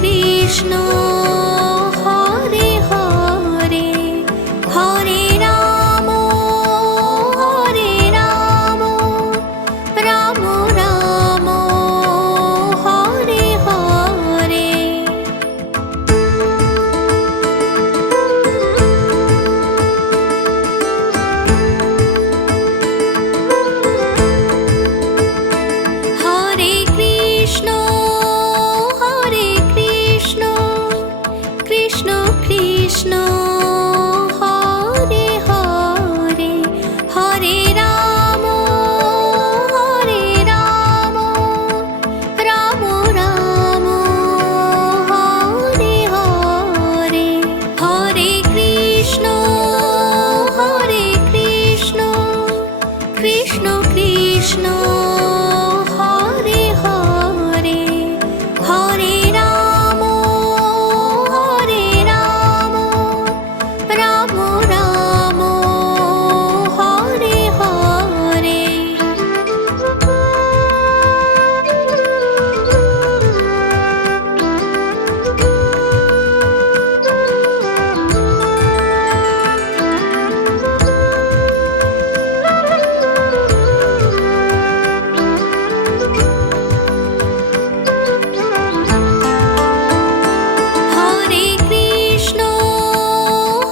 Krishna Hare Hare, Hare Ram Ram Ram Hare Hare. Hare Krishna Krishna Krishna Hare Hare, Hare Ram Ram Ram Hare Hare. Hare Krishna Krishna Krishna Hare Hare, Hare Ram Ram Ram Hare Hare.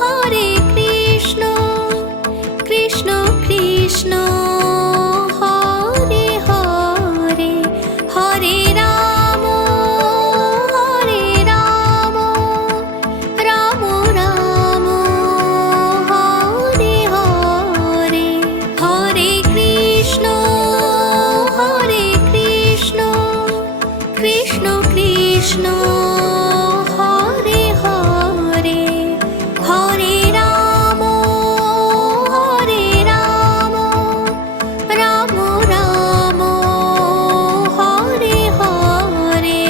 Hare Krishna Krishna Krishna Hare Hare, Hare Ram Ram Ram Hare Hare. Hare Krishna Krishna Krishna Hare Hare, Hare Ram Ram Ram Hare Hare.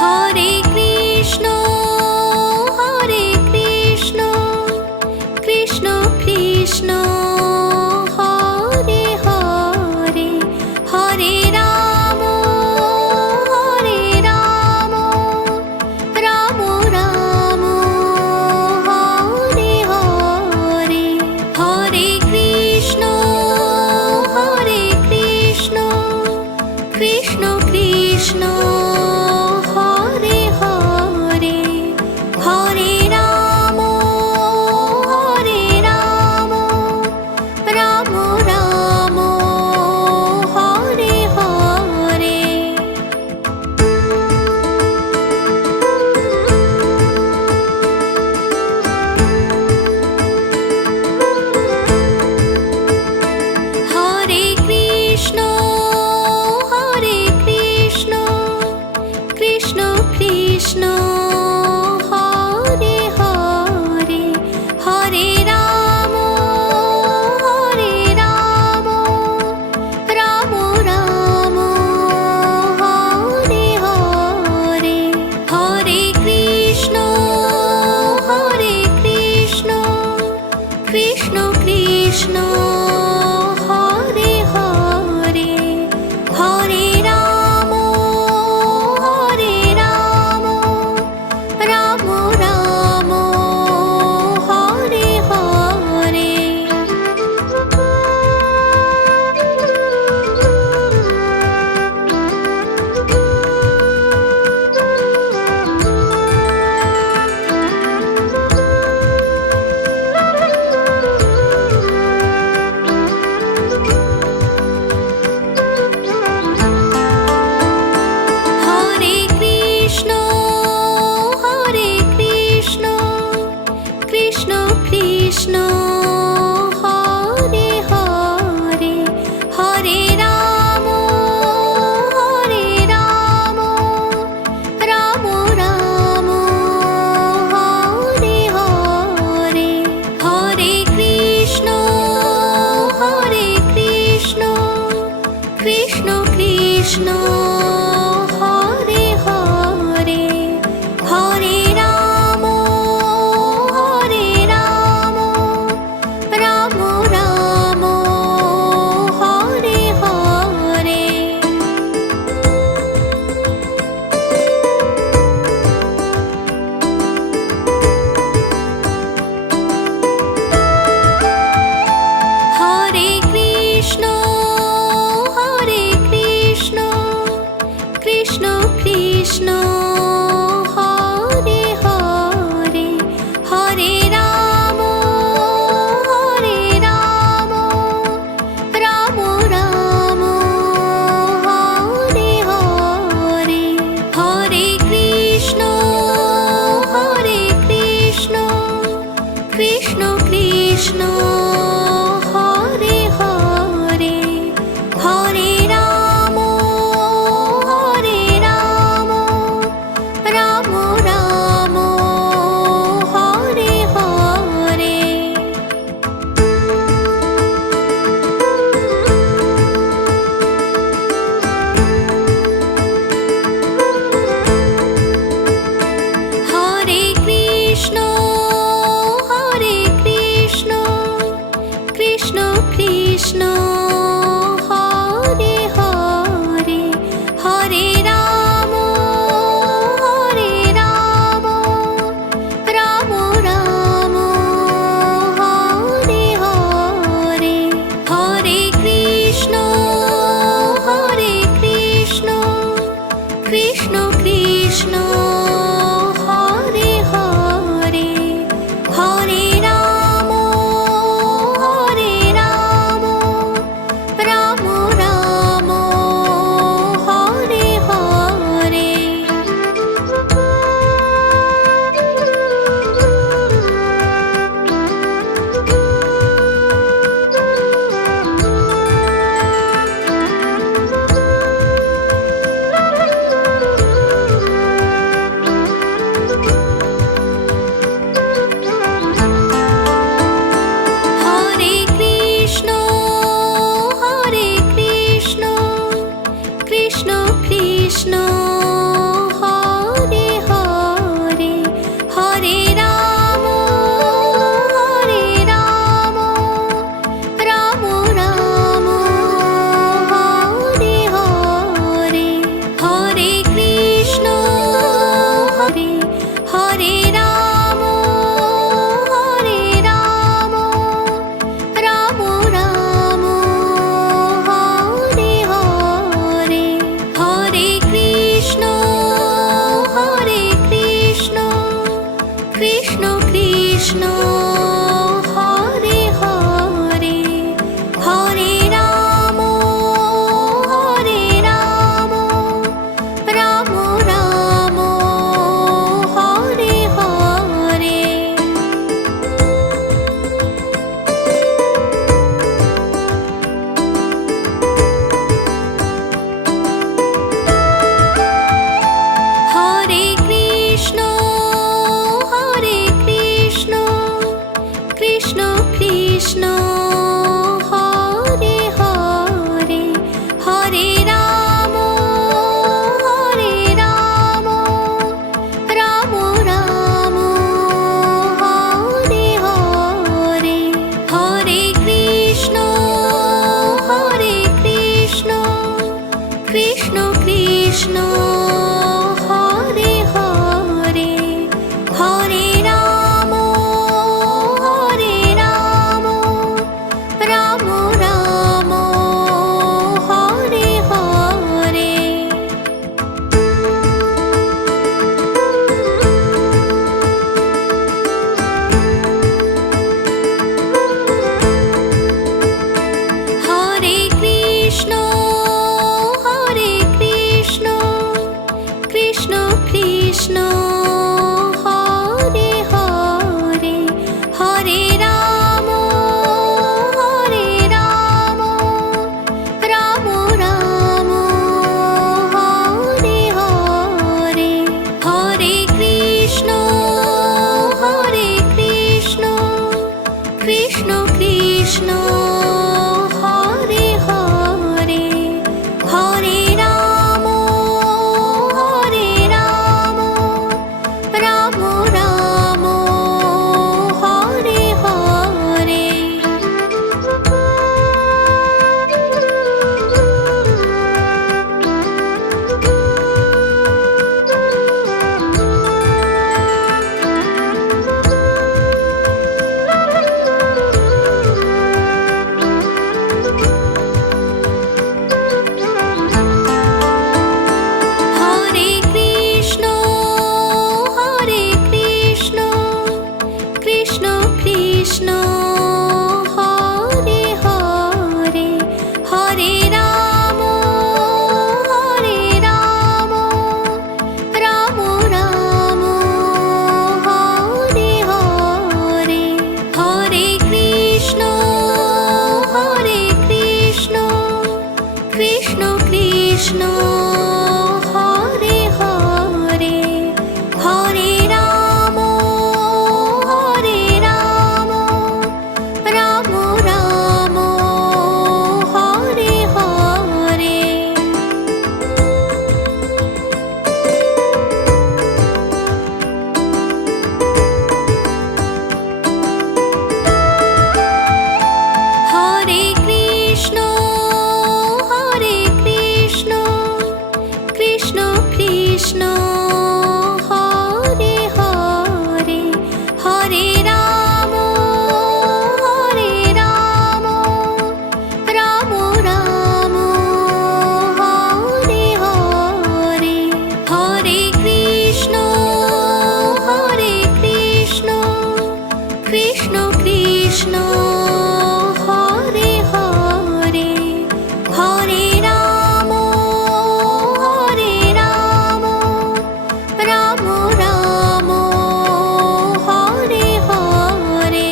Hare Krishna Krishna Krishna Hare Hare, Hare Ram Ram Ram Hare Hare. Hare Krishna Krishna Krishna Hare Hare, Hare Ram Ram Ram Hare Hare. Hare Krishna Krishna Krishna Hare Hare, Hare Ram Ram Ram Hare Hare. Hare Krishna Krishna Krishna Hare Hare, Hare Ram Ram Ram Hare Hare. Hare Krishna Krishna Krishna Hare Hare, Hare Ram Ram Ram Hare Hare. Hare Krishna Krishna Krishna Hare Hare, Hare Ram Krishna Krishna Hare Hare Hare Ram Ram Ram Hare Hare. Hare Krishna Krishna Krishna Hare Hare Hare Ram Ram Ram Hare Hare. Hare Krishna Krishna Krishna Hare Hare Hare Ram Ram Ram Hare Hare. Hare Krishna Krishna Krishna Hare Hare Hare Ram Ram Ram Hare Hare. Hare Krishna Hare Ram Ram Ram Hare Hare. Hare Krishna Krishna Krishna Hare Hare Hare Ram Ram Ram Hare Hare. Hare Krishna Krishna Krishna Hare Hare Hare Ram Ram Ram Hare Hare. Hare Krishna Krishna Krishna Hare Hare Hare Ram Ram Ram Hare Hare. Hare Krishna Krishna Krishna Hare Hare Hare Ram Ram Ram Hare Hare. Hare Krishna Krishna Krishna Hare Hare Hare Ram Ram Ram Hare Hare. Krishna Hare Hare Hare Ram Ram Ram Hare Hare. Hare Krishna Krishna Krishna Hare Hare Hare Ram Ram Ram Hare Hare Hare Krishna Krishna Krishna Hare Hare Hare Ram Ram Ram Hare Hare.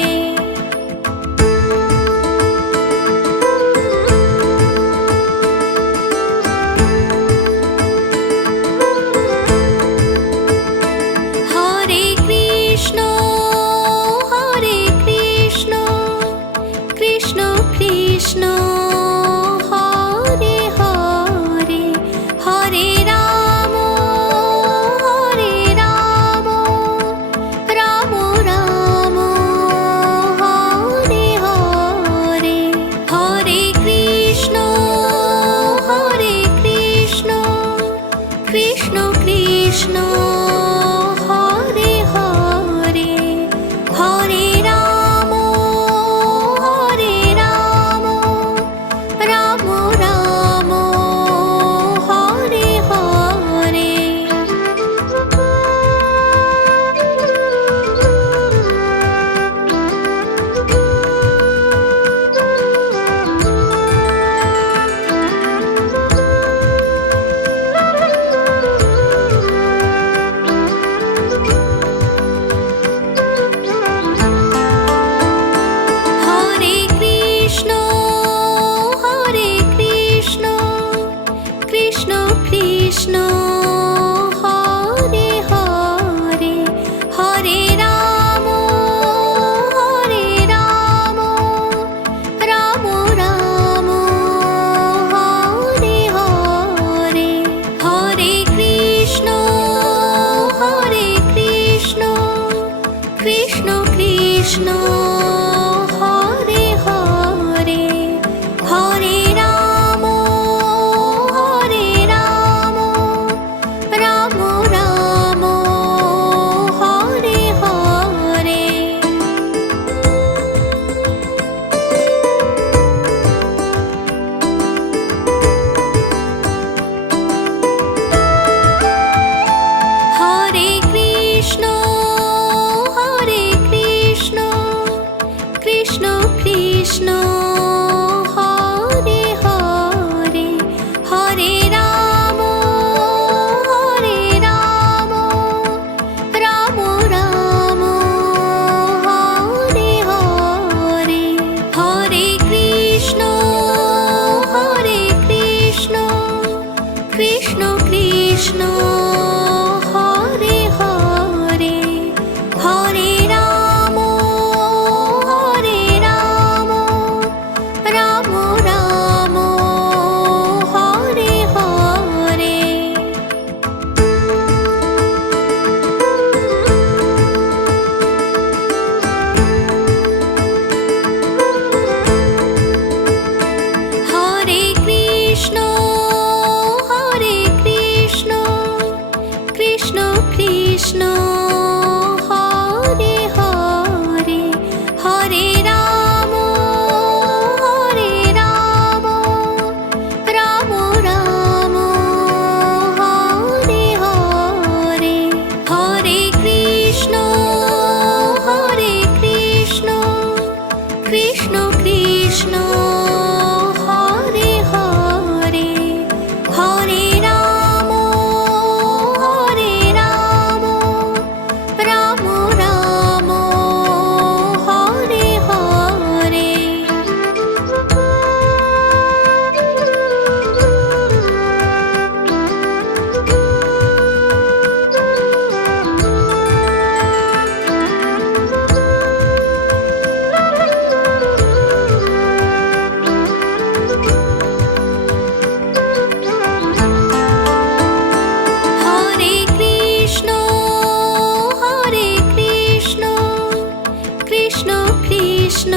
Hare Krishna Krishna Krishna Hare Hare Hare Ram Ram Ram Hare Hare Hare Krishna Krishna Krishna Hare Hare Hare Ram Ram Ram Hare Hare. Hare Krishna Krishna Krishna Hare Hare Hare Ram Ram Ram Hare Hare Hare Krishna Krishna Krishna Hare Hare Hare Ram Ram Ram Hare Hare. Hare Krishna Krishna Krishna Hare Hare Hare Ram Ram Ram Hare Hare Hare Krishna Krishna Krishna Hare Hare Hare Ram Krishna Krishna